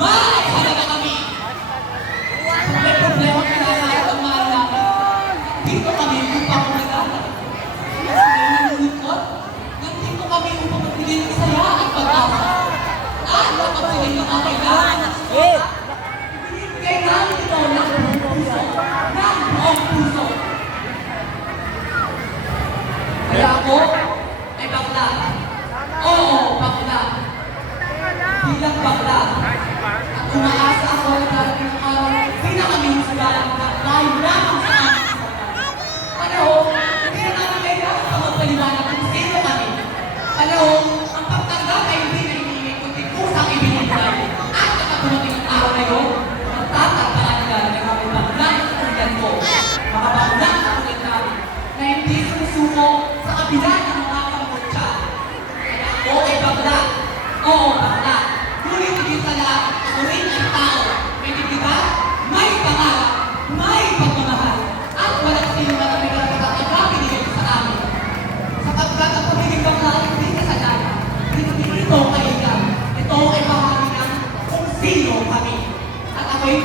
May halaga kami. May problema kailangan ang maalaman. Dito kami upang mag-alala. Nalulungkot. Nandito kami upang magbigay ng saya at pag-asa. At mapagbigay ng mga kailangan ng suwata. Ibigay namin ito ng buong puso. Ng buong puso. Kaya ako ay bakla. Oo, bakla. Bilang bakla. At umaasa ako na darating ang araw na pinakaminsugalan na dahil lamang sa aming suwata. Panahon, hindi na namin kailangan pa magpaliwanag kung sino kami. Panahon, ang pagtanggap ay hindi na iniinit kundi kusang ibinibigay. At nakatumating ang araw na yun, magtatagtaan ka ng aming baklang kakulitan ko. Mga baklang kakulitan namin na hindi sumusuko sa kabila ng mga kamutya. Kaya ako ay bakla. Oo, bakla. Ngunit hindi sa lahat, ako rin ang tao. May dignidad, may pangarap, may pagmamahal. At walang sino na kami karapatang ibigay sa amin. Sapagkat ang pagiging bakla ay hindi kasalanan. Hindi ito kailan. Ito ay bahagi ng kung sino kami. At ako'y